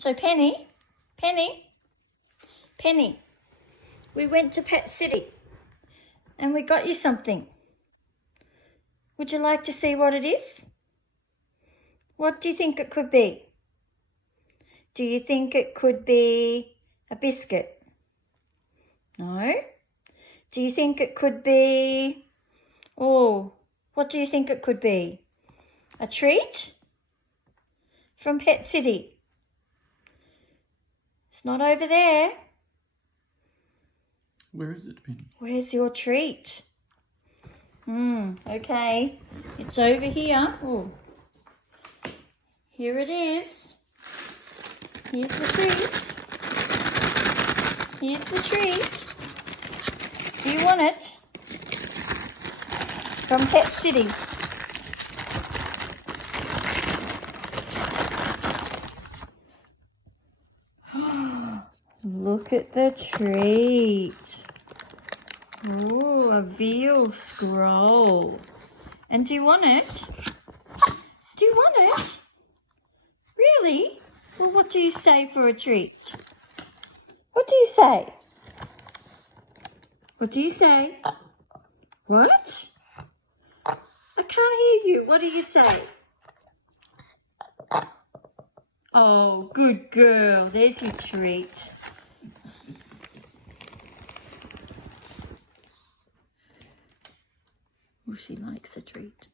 So Penny, we went to Pet City and we got you something. Would you like to see what it is? What do you think it could be? Do you think it could be a biscuit? No? Do you think it could be, what do you think it could be? A treat? From Pet City. It's not over there. Where is it, Penny? Where's your treat? Okay. It's over here. Oh. Here it is. Here's the treat. Here's the treat. Do you want it? From Pet City. Look at the treat. Oh, a veal scroll. And do you want it? Do you want it? Really? Well, what do you say for a treat? What do you say? What do you say? What? I can't hear you. What do you say? Oh, good girl. There's your treat. Well, she likes a treat.